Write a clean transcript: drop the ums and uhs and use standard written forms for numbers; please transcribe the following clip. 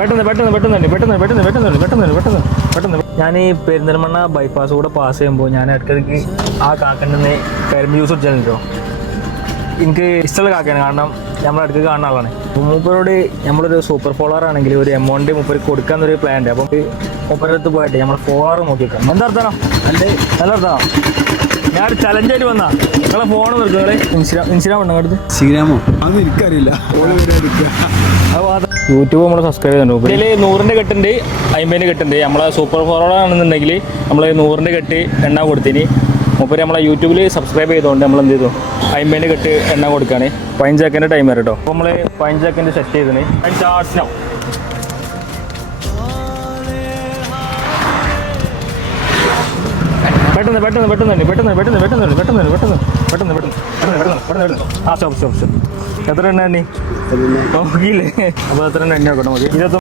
പെട്ടെന്ന് ഞാൻ ഈ പെരിന്തൽമണ്ണ ബൈപ്പാസ് കൂടെ പാസ് ചെയ്യുമ്പോൾ ഞാൻ ഇടയ്ക്കിടയ്ക്ക് ആ കാക്കൻ്റെ കരിമ്പ് ജ്യൂസ് കുടിച്ചാൽ എനിക്ക് ഇഷ്ടമുള്ള കാക്കയാണ്. കാരണം നമ്മൾ ഇടയ്ക്ക് കാണുന്ന ആളാണ്. മൂപ്പരോട് നമ്മളൊരു സൂപ്പർ ഫോളോവർ ആണെങ്കിൽ ഒരു എമൗണ്ട് മൂപ്പർക്ക് കൊടുക്കാന്നൊരു പ്ലാൻ ഉണ്ട്. അപ്പം മൂപ്പരുടെ അടുത്ത് പോയിട്ട് നമ്മൾ ഫോളോവർ നോക്കിക്കാം. എന്താ അർത്ഥം? നല്ല അർത്ഥം. ഞാൻ ചലഞ്ചായിട്ട് വന്നാ നിങ്ങളെ ഫോൺ നിർത്തുകളെ ഇൻസ്റ്റാഗ്രാം ഉണ്ടോ അടുത്ത്? ഇൻസ്റ്റാഗ്രാമോ? അത് എനിക്കറിയില്ല. യൂട്യൂബ് നമ്മൾ സബ്സ്ക്രൈബ് ചെയ്യുന്നുണ്ട്. ഇതിൽ 100ൻ്റെ കെട്ടുണ്ട്, 50ൻ്റെ കെട്ടുണ്ട്. നമ്മളെ സൂപ്പർ ഫോളോവർ ആണെന്നുണ്ടെങ്കിൽ നമ്മൾ 100ൻ്റെ കെട്ട് എണ്ണ കൊടുത്തിന്. മൂപ്പര് നമ്മളെ യൂട്യൂബിൽ സബ്സ്ക്രൈബ് ചെയ്തുകൊണ്ട് നമ്മൾ എന്ത് ചെയ്തു 50ൻ്റെ കെട്ട് എണ്ണ കൊടുക്കുകയാണ്. 15 സെക്കൻഡ് ടൈം വരും കേട്ടോ. അപ്പോൾ നമ്മൾ 15 സെക്കൻഡ് സെറ്റ് ചെയ്തിന്. പെട്ടെന്ന് ആ സ്റ്റോപ്പ് എത്ര എണ്ണ എണ്ണി നോക്കിയില്ലേ? അപ്പോൾ എത്ര എണ്ണ നോക്കട്ടെ നമുക്ക്